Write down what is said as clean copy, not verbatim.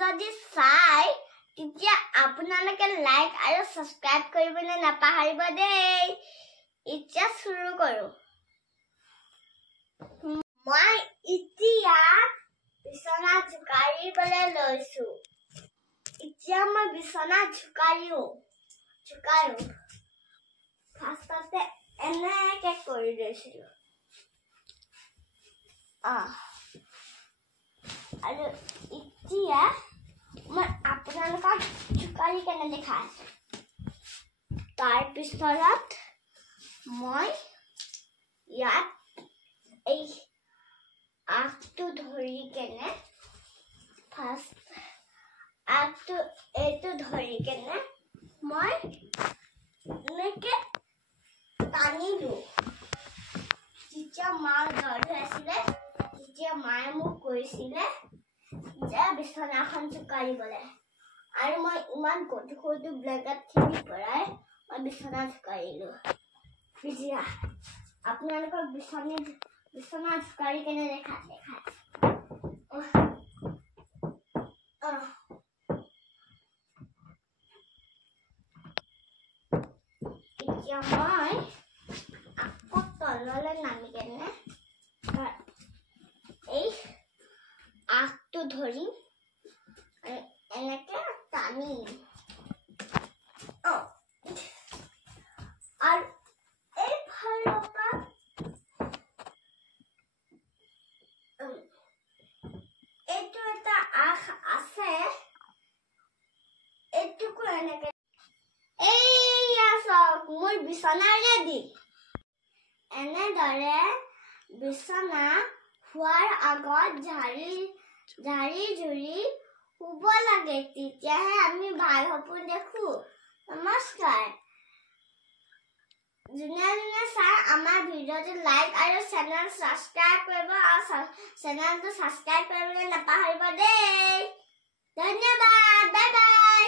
যদি চাই তেতিয়া আপোনালোকে লাইক আৰু সাবস্ক্ৰাইব কৰিবলৈ নাপাহৰিব দেই এতিয়া শুৰু কৰো মই এতিয়া বিছনা ঝুকাৰিবলৈ লৈছো এতিয়া মই বিছনা ঝুকাৰো ফাৰ্ষ্টতে এনেকৈ কৰি লৈছিলো আৰু এতিয়া মই আপোনালোকক ঝুকাৰি কেনে দেখাই আছো তাৰ পিছত মই ইয়াত এই আগটো ধৰি কেনে ফাৰ্ষ্ট আগটো এইটো ধৰি কেনে মই এনেকৈ টানিলো যেতিয়া মাৰ জ্বৰ হৈ আছিলে তেতিয়া মায়ে মোক কৈছিলে যে বিছনাখন ঝুকাৰিবলৈ আৰু মই ইমান গধুৰ ব্লেংকেটখিনিৰ পৰাই মই বিছনা ঝুকাৰিলো এতিয়া আপোনালোকক বিছনা ঝুকাৰি কেনে দেখাই এতিয়া মই আকৌ তললৈ নামি কেনে এই আগটো ধৰিম এনেকৈ টানিম আৰু এইফালৰ পৰা এইটো এটা আখ আছে এইটোকো এনেকৈ এইয়া চাওক মোৰ বিছনা ৰেডি এনেদৰে বিছনা হোৱাৰ আগত ঝাৰি ঝুৰি শুব লাগে তেতিয়াহে আমি ভাল সপোন দেখো নমস্কাৰ যোনে চাই আমাৰ ভিডিঅ'টো লাইক আৰু চেনেল সাবস্ক্ৰাইব কৰিব আৰু চেনেলটো সাবস্ক্ৰাইব কৰিবলৈ নাপাহৰিব দেই ধন্যবাদ বাই বাই